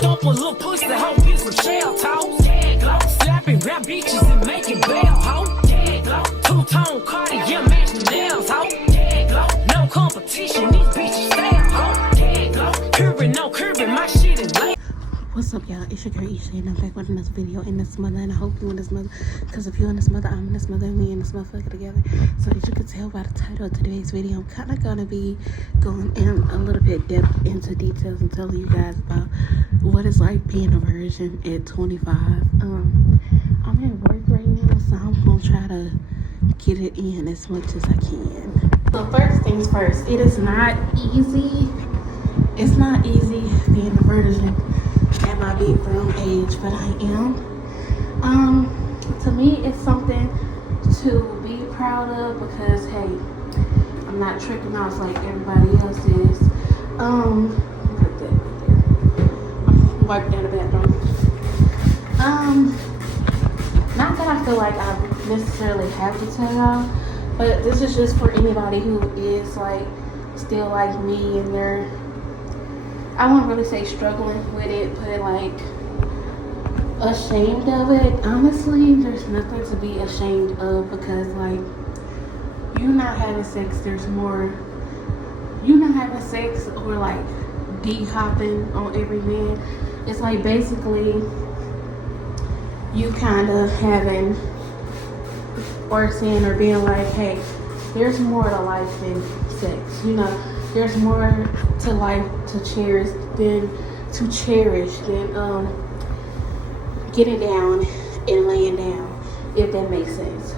Bump a little pussy, hoe, get some shell toes. Slapping rap bitches and making bail, hoe. Two-tone Cartier, match the nails, hoe. No competition, these bitches fail, hoe. Curbing, no curbing, my shit is late. What's up, y'all? It's your girl Isha, and I'm back with another video in this mother, and I hope you in this mother, because if you're in this mother, I'm in this mother, and we in this motherfucker together. So as you can tell by the title of today's video, I'm kind of gonna be going in a little bit depth into details and telling you guys about what it's like being a virgin at 25. I'm at work right now, so I'm gonna try to get it in as much as I can. So first things first, it is not easy. It's not easy being a virgin at my big grown age, but I am. To me, it's something to be proud of because, hey, I'm not tricking off like everybody else is. Put that right there. Wipe down the bathroom. Not that I feel like I necessarily have to tell y'all, but this is just for anybody who is like still like me and they're, I won't really say struggling with it, but like ashamed of it. Honestly, there's nothing to be ashamed of because like you not having sex, there's more. You not having sex or like D-hopping on every man. It's like basically you kind of having or saying or being like, hey, there's more to life than sex. You know, there's more to life to cherish than getting down and laying down, if that makes sense.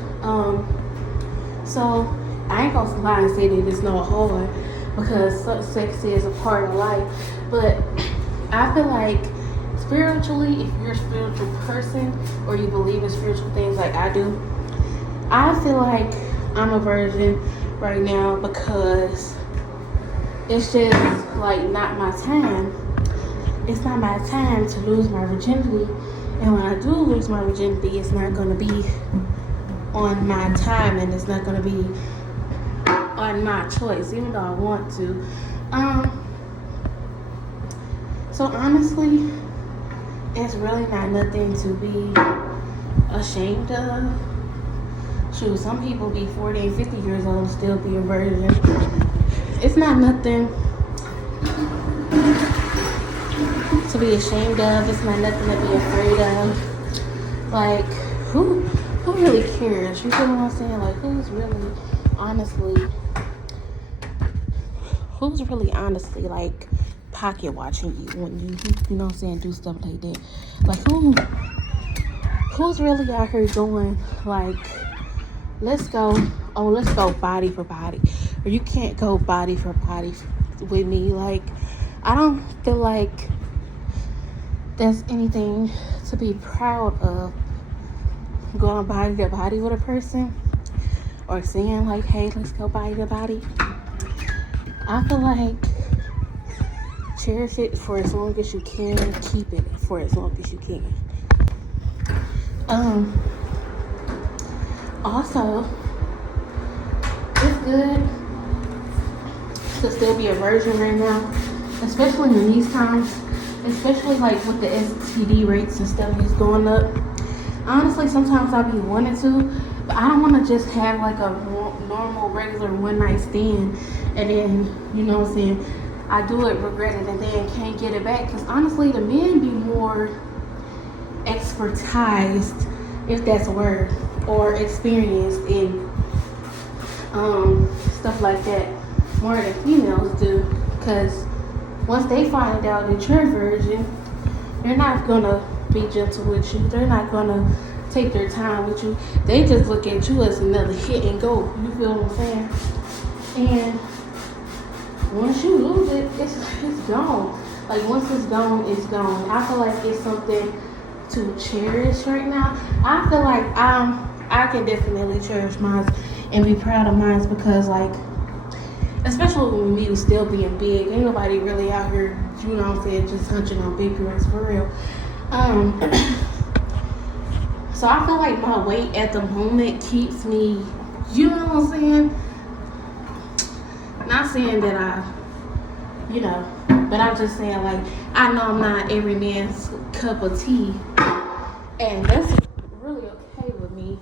So I ain't gonna lie and say that it's no hard because sex is a part of life, but I feel like spiritually, if you're a spiritual person or you believe in spiritual things like I do, I feel like I'm a virgin right now because it's just like not my time. It's not my time to lose my virginity. And when I do lose my virginity, it's not going to be on my time and it's not going to be on my choice, even though I want to. So honestly, it's really not nothing to be ashamed of. Shoot, some people be 40 and 50 years old and still be a virgin. It's not nothing to be ashamed of. It's not nothing to be afraid of. Like, who really cares? You feel what I'm saying? Like, who's really honestly like pocket watching you when you know what I'm saying, do stuff like that? Like, who's really out here doing like, let's go body for body, or you can't go body for body with me. Like, I don't feel like there's anything to be proud of going body to body with a person or saying like, hey, let's go body to body. I feel like cherish it for as long as you can, keep it for as long as you can. Also, it's good to still be a virgin right now, especially in these times, especially like with the STD rates and stuff is going up. Honestly, sometimes I be wanting to, but I don't want to just have like a normal, regular one-night stand and then, you know what I'm saying, I do it, regret it, and then can't get it back. Because honestly, the men be more expertised, if that's a word, or experienced in stuff like that more than females do. Because once they find out that you're a virgin, they're not gonna be gentle with you. They're not gonna take their time with you. They just look at you as another hit and go. You feel what I'm saying? And once you lose it, it's gone. Like, once it's gone, it's gone. I feel like it's something to cherish right now. I feel like I can definitely cherish mine and be proud of mine because, like, especially when we still being big, ain't nobody really out here, you know what I'm saying, just hunching on big girls for real. So I feel like my weight at the moment keeps me, you know what I'm saying? Not saying that I, you know, But I'm just saying, like, I know I'm not every man's cup of tea, and that's really okay with me.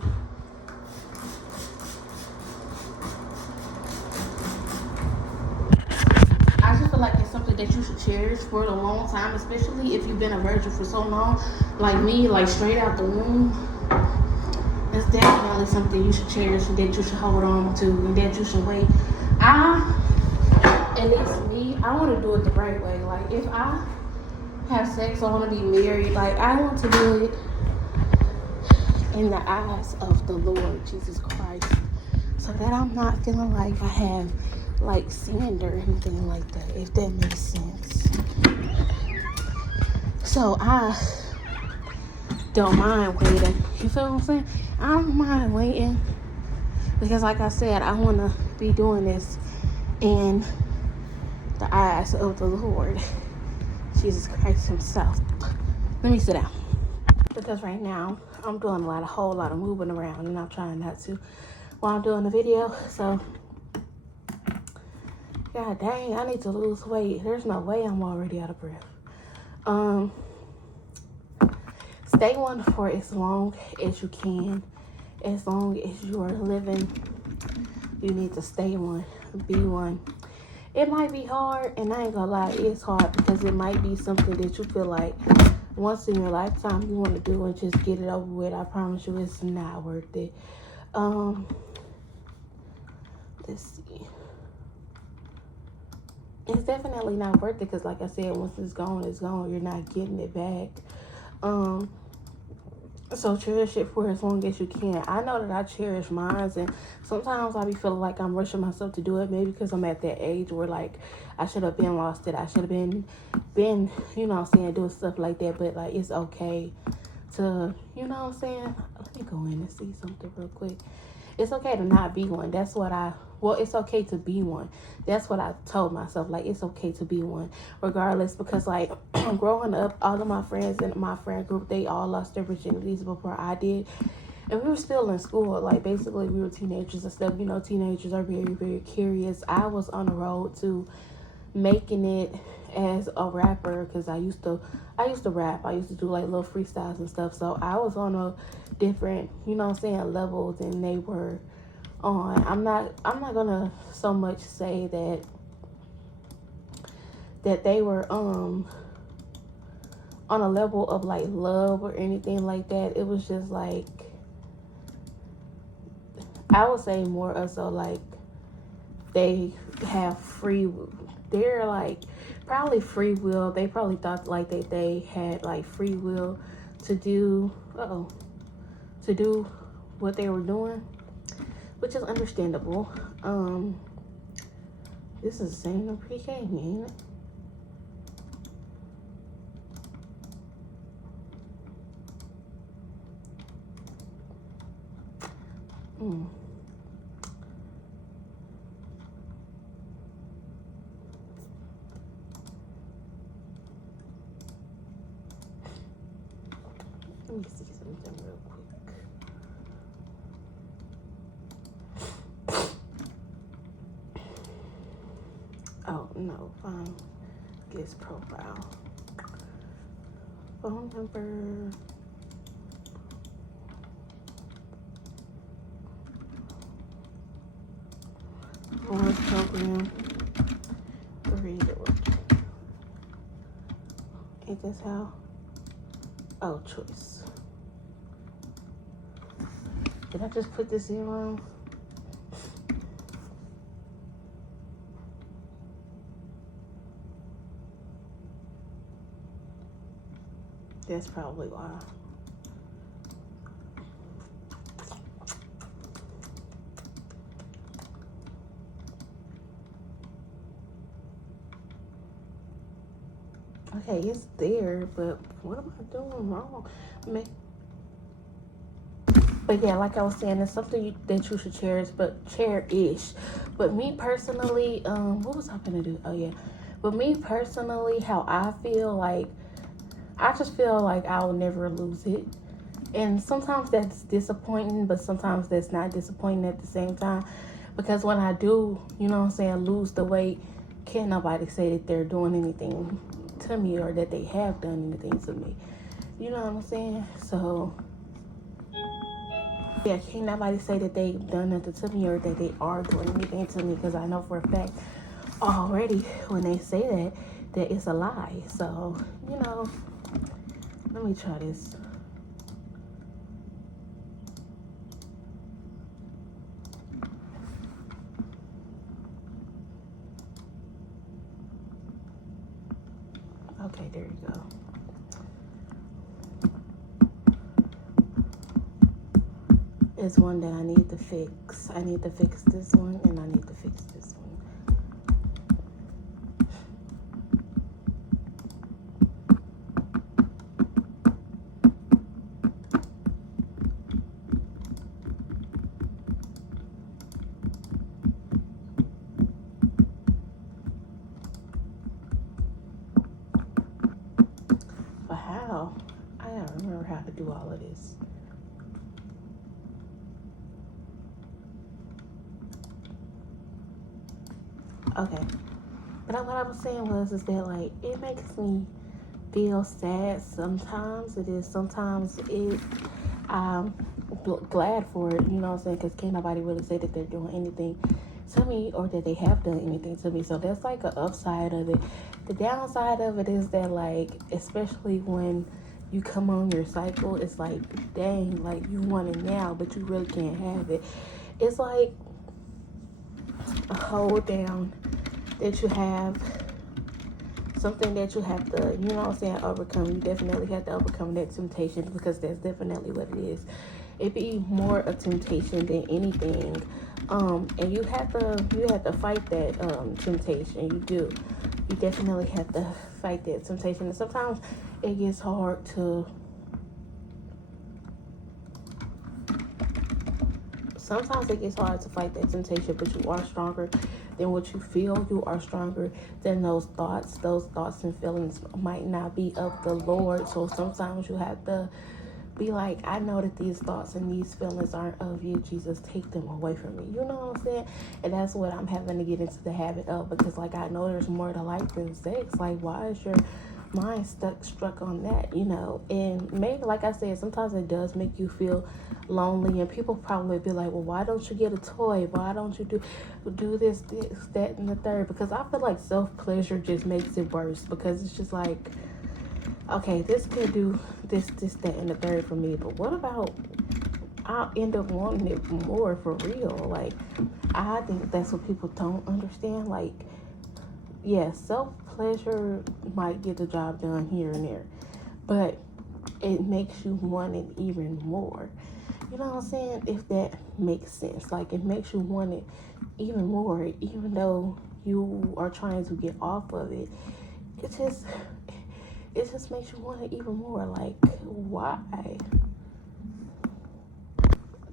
I just feel like it's something that you should cherish for a long time, especially if you've been a virgin for so long, like me, like straight out the womb. It's definitely something you should cherish and that you should hold on to and that you should wait. At least me, I want to do it the right way. Like, if I have sex, I want to be married. Like, I want to do it in the eyes of the Lord Jesus Christ, so that I'm not feeling like I have like sinned or anything like that, if that makes sense. So I don't mind waiting. You feel what I'm saying? I don't mind waiting because, like I said, I want to be doing this in the eyes of the Lord Jesus Christ himself. Let me sit down, because right now I'm doing a whole lot of moving around, and I'm trying not to while I'm doing the video. So god dang, I need to lose weight. There's no way I'm already out of breath. Stay one for as long as you can. As long as you are living, you need to stay one. Be one. It might be hard, and I ain't gonna lie, it's hard, because it might be something that you feel like once in your lifetime you want to do and just get it over with. I promise you, it's not worth it. Let's see. It's definitely not worth it, because like I said, once it's gone, it's gone. You're not getting it back. So cherish it for as long as you can. I know that I cherish mine, and sometimes I be feeling like I'm rushing myself to do it, maybe because I'm at that age where, like, I should have been lost it. I should have been, you know what I'm saying, doing stuff like that. But, like, it's okay to, you know what I'm saying? Let me go in and see something real quick. It's okay to not be one. That's what it's okay to be one. That's what I told myself. Like, it's okay to be one, regardless, because, like, growing up, all of my friends in my friend group, they all lost their virginities before I did. And we were still in school. Like, basically, we were teenagers and stuff. You know, teenagers are very, very curious. I was on the road to making it as a rapper, because I used to rap. I used to do like little freestyles and stuff. So I was on a different, you know what I'm saying, level than they were on. I'm not gonna so much say that they were on a level of like love or anything like that. It was just like, I would say more of so like they have they're like probably free will. They probably thought like they had like free will to do what they were doing, which is understandable. This is the same in pre-K, ain't it? Let me see something real quick. Oh, no. Guest profile. Phone number. Voice program. Read it. Ain't this how? Oh, choice. Did I just put this in wrong? That's probably why. Okay, it's there, but what am I doing wrong? But yeah, like I was saying, it's something that you should cherish. But me personally, what was I gonna do? Oh yeah, but me personally, how I feel, like, I just feel like I will never lose it. And sometimes that's disappointing, but sometimes that's not disappointing at the same time. Because when I do, you know what I'm saying, lose the weight, can't nobody say that they're doing anything to me or that they have done anything to me. You know what I'm saying? So yeah, can't nobody say that they've done nothing to me or that they are doing anything to me, because I know for a fact already when they say that it's a lie. So, you know, let me try this. Okay, there you go. It's one that I need to fix. I need to fix this one, and I need to fix this one. But how? I gotta remember how to do all of this. Okay. But what I was saying is that, like, it makes me feel sad sometimes. Sometimes I'm glad for it, you know what I'm saying? Because can't nobody really say that they're doing anything to me or that they have done anything to me. So that's like an upside of it. The downside of it is that, like, especially when you come on your cycle, it's like, dang, like, you want it now, but you really can't have it. It's like a hold down that you have, something that you have to, you know what I'm saying, overcome. You definitely have to overcome that temptation, because that's definitely what it is. It be more a temptation than anything, and you have to fight that temptation. You do. You definitely have to fight that temptation, and sometimes it gets hard to. Sometimes it gets hard to fight that temptation, but you are stronger than what you feel. You are stronger than those thoughts. Those thoughts and feelings might not be of the Lord. So sometimes you have to be like, I know that these thoughts and these feelings aren't of you. Jesus, take them away from me. You know what I'm saying? And that's what I'm having to get into the habit of, because, like, I know there's more to life than sex. Like, why is your mind struck on that, you know? And maybe, like I said, sometimes it does make you feel lonely, and people probably be like, well, why don't you get a toy? Why don't you do this, that, and the third? Because I feel like self-pleasure just makes it worse, because it's just like, okay, this could do this, that, and the third for me, but what about I'll end up wanting it more for real? Like, I think that's what people don't understand. Like, yeah, self-pleasure might get the job done here and there, but it makes you want it even more. You know what I'm saying? If that makes sense. Like, it makes you want it even more, even though you are trying to get off of it. It just makes you want it even more. Like, why?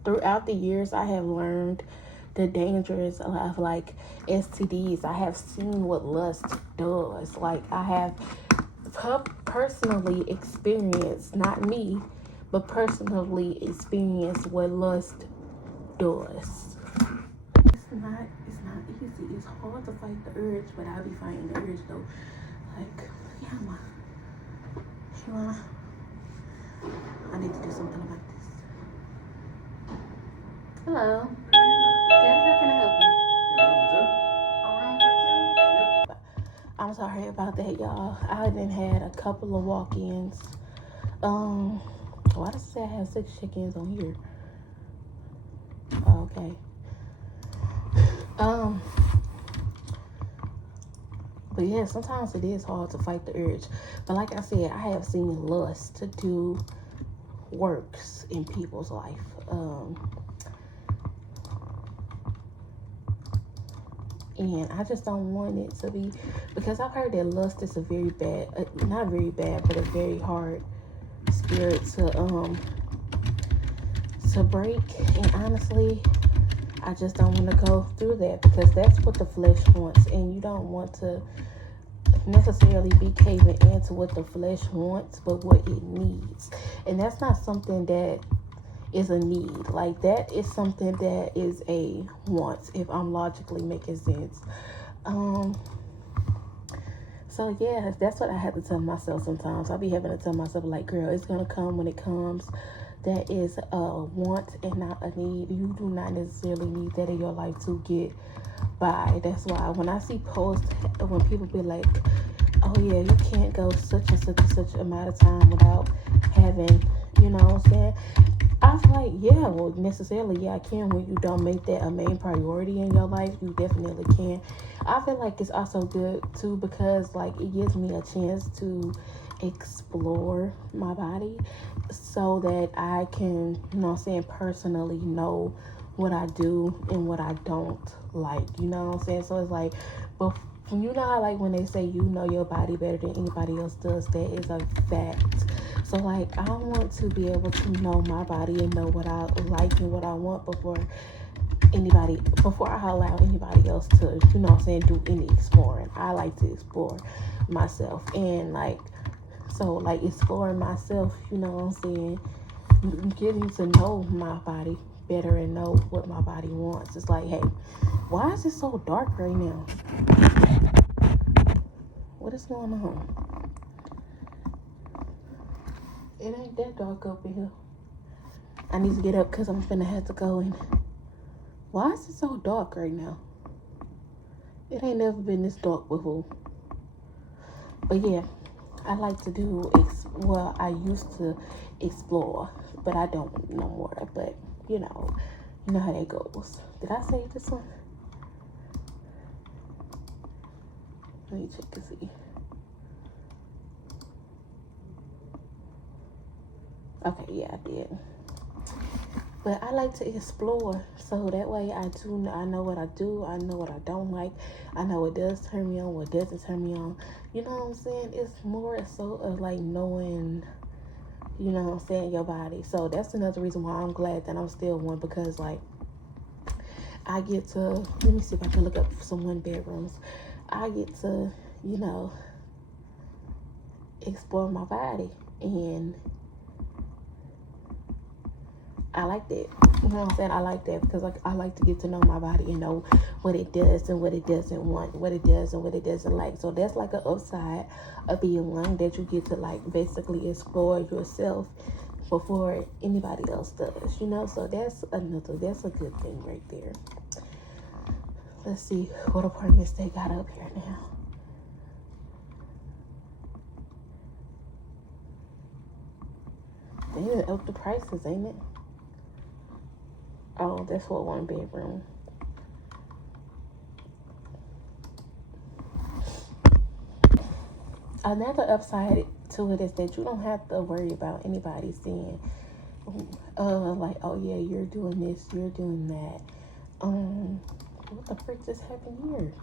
Throughout the years, I have learned the dangers of, like, STDs. I have seen what lust does. Like, I have personally experienced, not me, but personally experienced what lust does. It's not easy. It's hard to fight the urge, but I'll be fighting the urge though. Like, yeah, I need to do something about this. Hello. Yeah, how can I help you? I'm sorry about that, y'all. I done had a couple of walk-ins. Why does it say I have 6 check-ins on here? Oh, okay. But yeah, sometimes it is hard to fight the urge. But like I said, I have seen lust to do works in people's life. And I just don't want it to be, because I've heard that lust is a very bad, not very bad, but a very hard spirit to break. And honestly, I just don't want to go through that, because that's what the flesh wants, and you don't want to necessarily be caving into what the flesh wants, but what it needs. And that's not something that is a need. Like, that is something that is a want, if I'm logically making sense. So yeah, that's what I have to tell myself sometimes. I be having to tell myself like, girl, it's gonna come when it comes. That is a want and not a need. You do not necessarily need that in your life to get by. That's why when I see posts, when people be like, oh yeah, you can't go such and such and such amount of time without having, you know what I'm saying? I was like, yeah, well, necessarily, yeah, I can. When you don't make that a main priority in your life, you definitely can. I feel like it's also good too because, like, it gives me a chance to explore my body so that I can, you know what I'm saying, personally know what I do and what I don't like, you know what I'm saying? So it's like, but you know how, like, when they say you know your body better than anybody else does, that is a fact. So, like, I want to be able to know my body and know what I like and what I want before I allow anybody else to, you know what I'm saying, do any exploring. I like to explore myself. And, like, so, like, exploring myself, you know what I'm saying, getting to know my body better and know what my body wants. It's like, hey, why is it so dark right now? What is going on? It ain't that dark up in here. I need to get up because I'm finna have to go in. Why is it so dark right now? It ain't never been this dark before. But yeah, I like to do, I used to explore, but I don't no more. But, you know how that goes. Did I say this one? Let me check and see. Okay, yeah, I did. But I like to explore, so that way I know what I do, I know what I don't like, I know what does turn me on, what doesn't turn me on. You know what I'm saying? It's more so of like knowing, you know what I'm saying, your body. So that's another reason why I'm glad that I'm still one, because like I get to, let me see if I can look up some one bedrooms. I get to, you know, explore my body, and I like that. You know what I'm saying? I like that because I like to get to know my body and know what it does and what it doesn't want, what it does and what it doesn't like. So that's like an upside of being one, that you get to like basically explore yourself before anybody else does, you know? So that's a good thing right there. Let's see what apartments they got up here now. They even up the prices, ain't it? Oh, that's for one bedroom. Another upside to it is that you don't have to worry about anybody seeing, like, oh yeah, you're doing this, you're doing that. What the frick just happened here?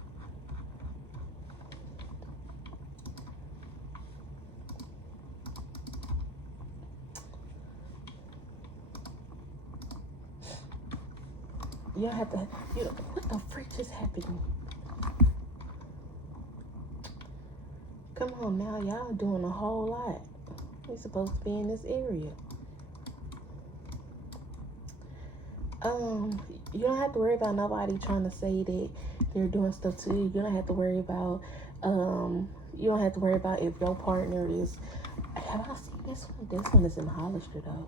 You don't have to, what the frick just happened? Come on now, y'all doing a whole lot. We're supposed to be in this area. You don't have to worry about nobody trying to say that they're doing stuff to you. You don't have to worry about, if your partner is, have I seen this one? This one is in Hollister though.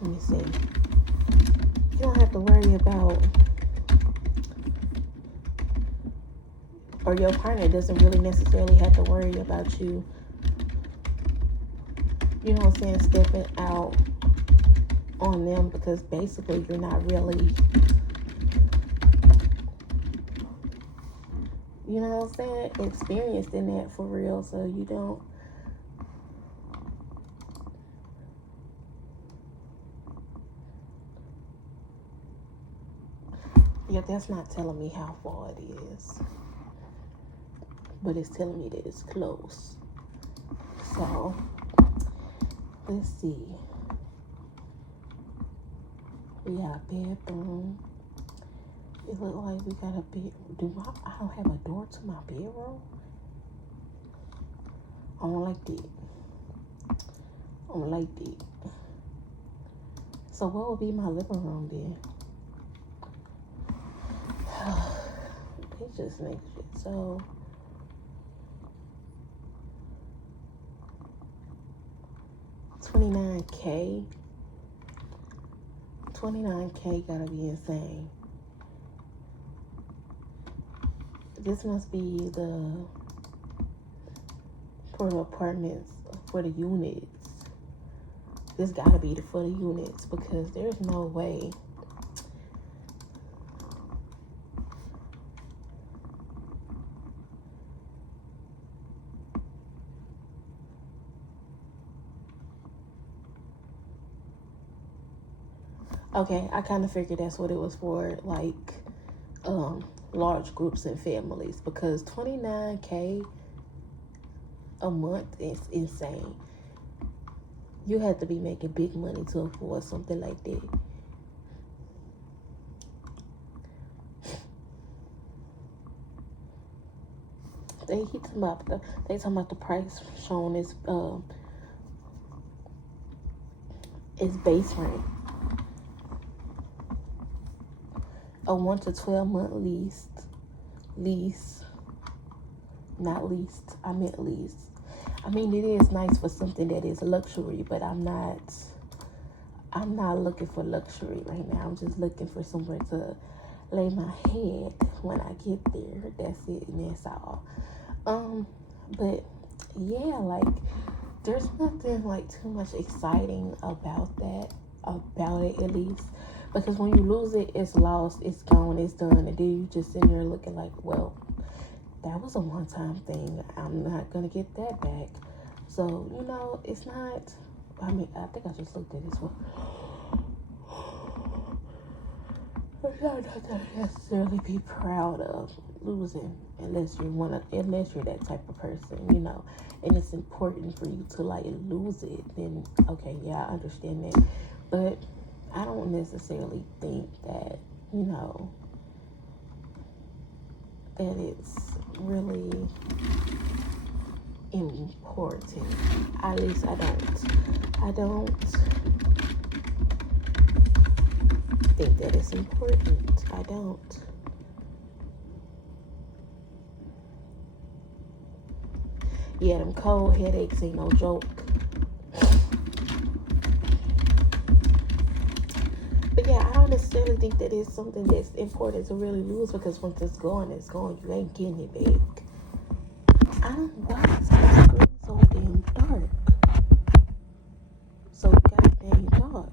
Let me see. You don't have to worry about, or your partner doesn't really necessarily have to worry about you, you know what I'm saying, stepping out on them, because basically you're not really, you know what I'm saying, experienced in that for real, so you don't. Yeah, that's not telling me how far it is, but it's telling me that it's close. So let's see. We got a bedroom. It look like we got a bed. I don't have a door to my bedroom? I don't like that. I don't like that. So what would be my living room then? They just make shit so 29K. 29K gotta be insane. This must be for the apartments, for the units. This gotta be for the units because there's no way. Okay, I kind of figured that's what it was for, like, large groups and families, because 29K a month is insane. You have to be making big money to afford something like that. They talking about the price shown is base rent. A 1 to 12 month lease, not leased. I meant lease. I mean, it is nice for something that is luxury, but I'm not looking for luxury right now. I'm just looking for somewhere to lay my head when I get there. That's it, and that's all. But yeah, like, there's nothing like too much exciting about it at least. Because when you lose it, it's lost, it's gone, it's done. And then you just sit there looking like, well, that was a one-time thing. I'm not going to get that back. So, you know, it's not, I mean, I think I just looked at this one. It's not to necessarily be proud of losing unless you're that type of person, you know. And it's important for you to, like, lose it. Then, okay, yeah, I understand that. But I don't necessarily think that, you know, that it's really important. At least I don't think that it's important. I don't. Yeah, them cold headaches ain't no joke. But yeah, I don't necessarily think that it's something that's important to really lose, because once it's gone, it's gone. You ain't getting it back. Why is my screen so damn dark? So goddamn dark.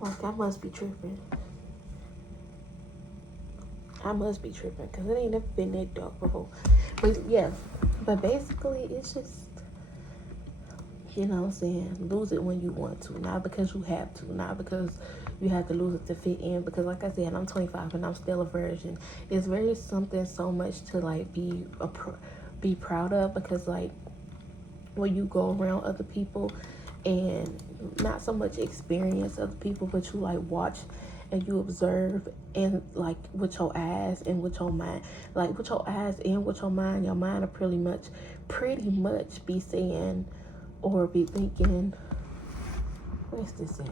Like, I must be tripping. Because it ain't never been that dark before. But yeah, but basically it's just, you know what I'm saying, lose it when you want to, not because you have to, not because you have to lose it to fit in. Because like I said, I'm 25 and I'm still a virgin. It's very something so much to like be proud of, because like when you go around other people and not so much experience other people, but you like watch and you observe, and like with your eyes and with your mind, like with your eyes and with your mind will pretty much be saying or be thinking, where's this at?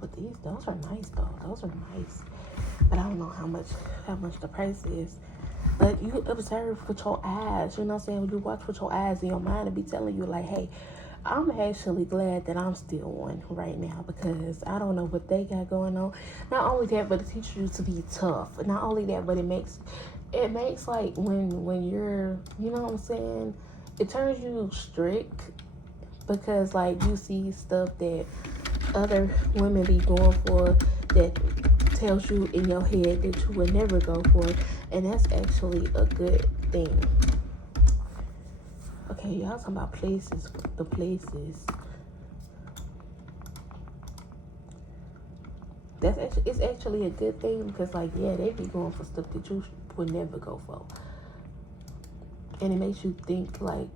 But those are nice though. Those are nice. But I don't know how much the price is. But you observe with your eyes, you know what I'm saying? When you watch with your eyes, and your mind will be telling you like, hey, I'm actually glad that I'm still one right now, because I don't know what they got going on. Not only that, but it teaches you to be tough. Not only that, but it makes like when you're, you know what I'm saying, it turns you strict, because like you see stuff that other women be going for that tells you in your head that you would never go for, and that's actually a good thing. Okay, y'all talking about places, the places. It's actually a good thing, because like, yeah, they be going for stuff that you would never go for. And it makes you think like,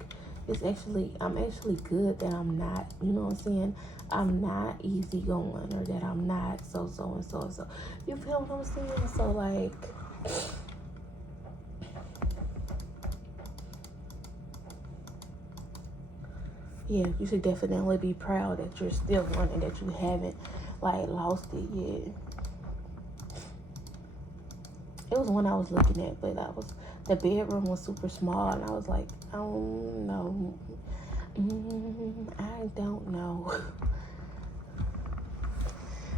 I'm actually good that I'm not, you know what I'm saying? I'm not easygoing, or that I'm not so and so. You feel what I'm saying? So like, yeah, you should definitely be proud that you're still running, that you haven't like lost it yet. It was one I was looking at, but the bedroom was super small, and I was like, I don't know. I don't know.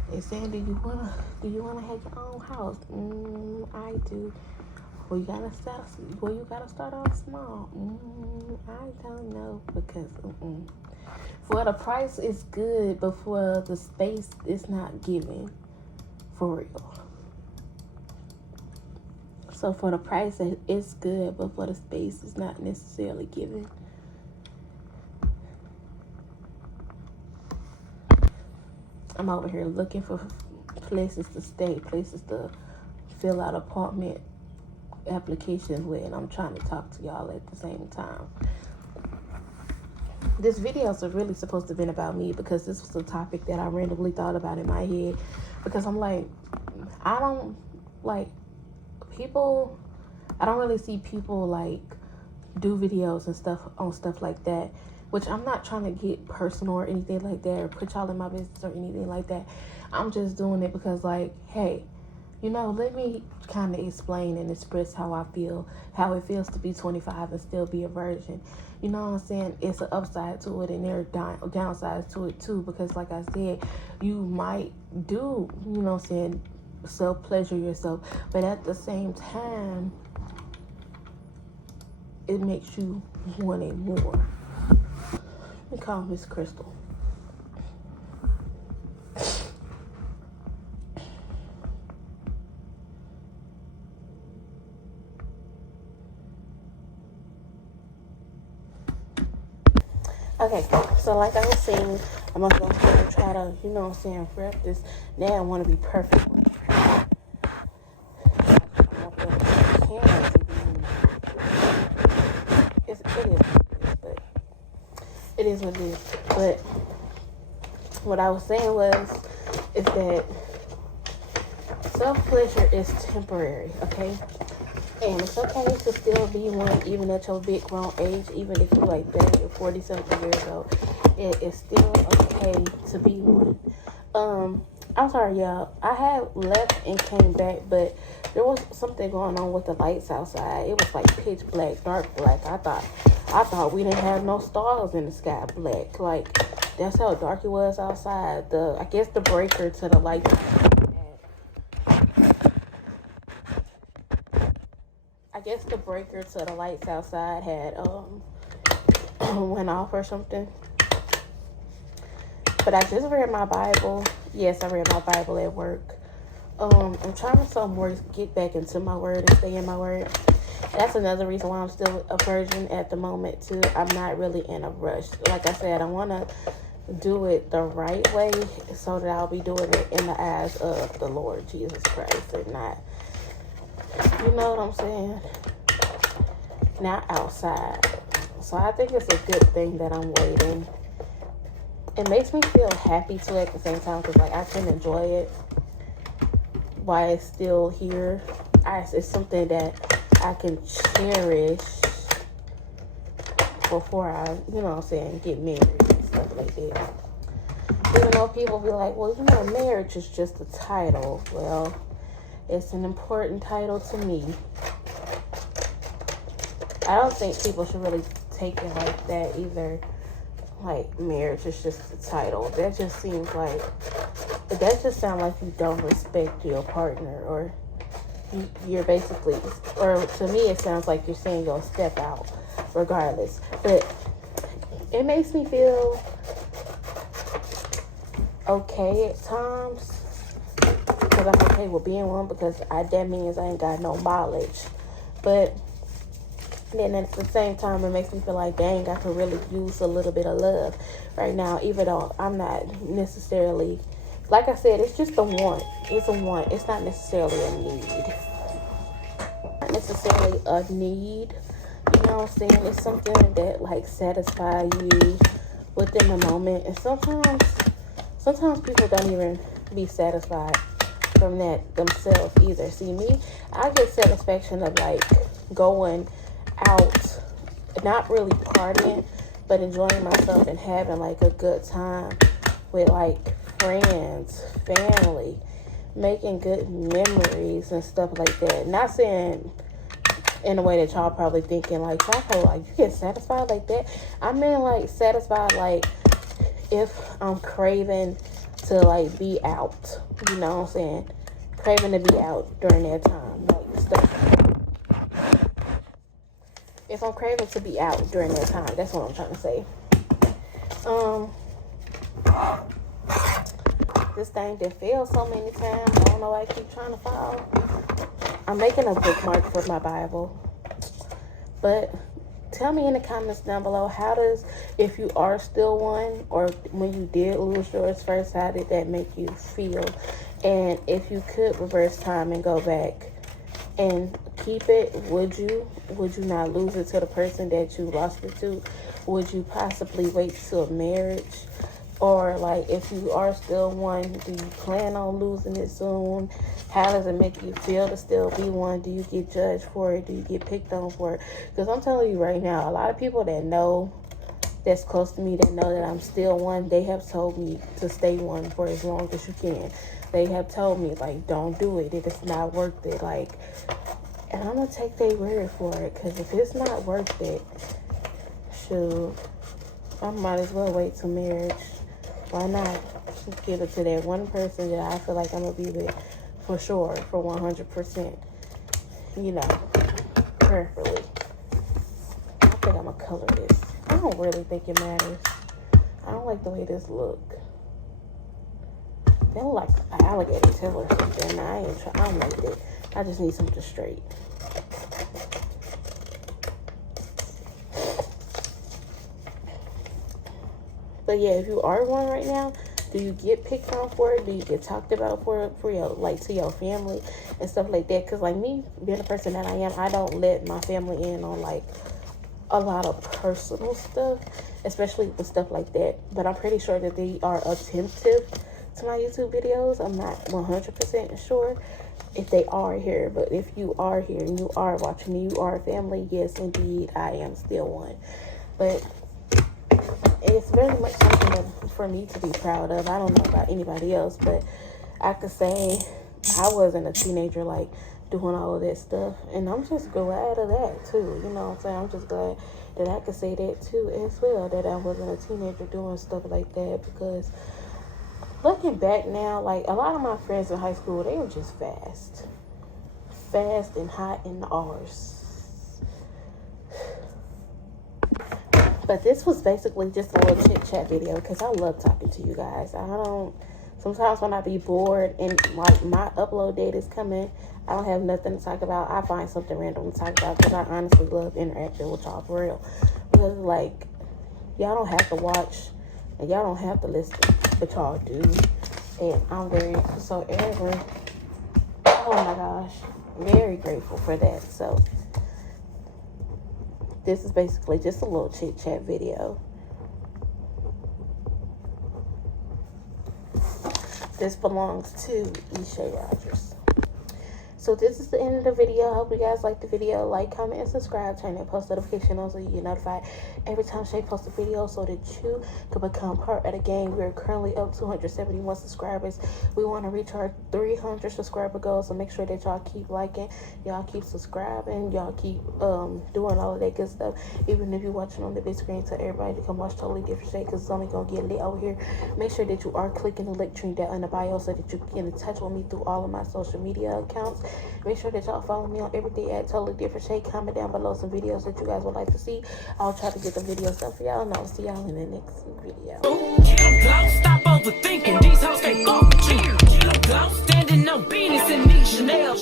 They saying, do you wanna have your own house? I do. Well, you gotta start off small. I don't know, because for the price it's good, but for the space it's not giving, for real. So for the price it's good, but for the space it's not necessarily giving. I'm over here looking for places to stay, places to fill out apartment applications with, and I'm trying to talk to y'all at the same time. This video is really supposed to have been about me, because this was a topic that I randomly thought about in my head, because I'm like, I don't really see people like do videos and stuff like that, which I'm not trying to get personal or anything like that, or put y'all in my business or anything like that. I'm just doing it because, like, hey, you know, let me kind of explain and express how I feel, how it feels to be 25 and still be a virgin. You know what I'm saying? It's an upside to it, and there are downsides to it too, because like I said, you might do, you know what I'm saying, self-pleasure yourself, but at the same time, it makes you want it more. Let me call Miss Crystal. Okay, so like I was saying, I'm gonna go ahead and try to, you know what I'm saying, wrap this. Now I want to be perfect. It is what it is. But what I was saying is that self-pleasure is temporary, okay? And it's okay to still be one, even at your big grown age, even if you're like 30 or 40 something years old. It is still okay to be one. I'm sorry, y'all. I had left and came back, but there was something going on with the lights outside. It was like pitch black, dark black. I thought we didn't have no stars in the sky black. Like, that's how dark it was outside. I guess the breaker to the lights. The breaker to the lights outside had went off or something. But I just read my Bible. Yes, I read my Bible at work. I'm trying to get back into my word and stay in my word. That's another reason why I'm still a virgin at the moment too. I'm not really in a rush. Like I said, I want to do it the right way, so that I'll be doing it in the eyes of the Lord Jesus Christ, and not, you know what I'm saying, not outside. So I think it's a good thing that I'm waiting. It makes me feel happy too at the same time, because like I can enjoy it while it's still here. It's something that I can cherish before I, you know what I'm saying, get married and stuff like that. Even though people be like, well, you know, marriage is just a title. Well, it's an important title to me. I don't think people should really take it like that either. Like, marriage is just a title. That just seems like, that just sounds like you don't respect your partner, or you're basically, or to me it sounds like you're saying you'll step out regardless. But it makes me feel okay at times, because I'm okay with being one, because that means I ain't got no mileage. But then at the same time, it makes me feel like, dang, I could really use a little bit of love right now, even though I'm not necessarily, like I said, it's just a want. It's a want. It's not necessarily a need. Not necessarily a need. You know what I'm saying? It's something that like satisfies you within the moment. And sometimes people don't even be satisfied from that themselves either. See, me, I get satisfaction of like going out, not really partying, but enjoying myself and having like a good time with like friends, family, making good memories and stuff like that. Not saying in a way that y'all probably thinking like, y'all probably like, you get satisfied like that. I mean like satisfied like if I'm craving to like be out, you know what I'm saying? Craving to be out during that time, like stuff. If I'm craving to be out during that time, that's what I'm trying to say. This thing did fail so many times. I don't know why I keep trying to fall. I'm making a bookmark for my Bible. But tell me in the comments down below, how does, if you are still one, or when you did lose yours first, how did that make you feel? And if you could reverse time and go back and keep it, would you not lose it to the person that you lost it to? Would you possibly wait till marriage? Or like, if you are still one, do you plan on losing it soon? How does it make you feel to still be one? Do you get judged for it? Do you get picked on for it? Because I'm telling you right now, a lot of people that know, that's close to me, that know that I'm still one, they have told me to stay one for as long as you can. They have told me, like, don't do it. It is not worth it. Like, and I'm going to take their word for it. Because if it's not worth it, shoot, I might as well wait till marriage. Why not just give it to that one person that I feel like I'm going to be with for sure, for 100%, you know, prayerfully. I think I'm going to color this. I don't really think it matters. I don't like the way this look. They look like an alligator tail or something. I don't like that. I just need something straight. But yeah, if you are one right now, do you get picked on for it? Do you get talked about for it, for your, like, to your family and stuff like that? Because like me, being the person that I am, I don't let my family in on like a lot of personal stuff, especially with stuff like that. But I'm pretty sure that they are attentive to my YouTube videos. I'm not 100% sure if they are here, but if you are here and you are watching me, you are a family, yes indeed, I am still one. But it's very much something for me to be proud of. I don't know about anybody else, but I could say I wasn't a teenager like doing all of that stuff, and I'm just glad of that too. You know what I'm saying? I'm just glad that I could say that too as well, that I wasn't a teenager doing stuff like that. Because looking back now, like a lot of my friends in high school, they were just fast and hot in the R's. But this was basically just a little chit chat video because I love talking to you guys. Sometimes when I be bored and like my upload date is coming, I don't have nothing to talk about. I find something random to talk about because I honestly love interacting with y'all for real. Because like, y'all don't have to watch and y'all don't have to listen, but y'all do. And I'm so ever, oh my gosh, very grateful for that. So this is basically just a little chit chat video. This belongs to Isha Rogers. So this is the end of the video. I hope you guys liked the video. Like, comment, and subscribe. Turn that post notification on so you get notified every time Shay posts a video so that you can become part of the game. We're currently up to 271 subscribers. We want to reach our 300 subscriber goal. So make sure that y'all keep liking, y'all keep subscribing, y'all keep doing all of that good stuff. Even if you're watching on the big screen, tell everybody to come watch Totally Different Shay because it's only going to get lit over here. Make sure that you are clicking the Linktree down in the bio so that you can get in touch with me through all of my social media accounts. Make sure that y'all follow me on everything at Totally Different Shay. Comment down below some videos that you guys would like to see. I'll try to get the videos done for y'all, and I'll see y'all in the next video. Stop overthinking. These hoes can't fuck with you. Standing on business and need Chanel.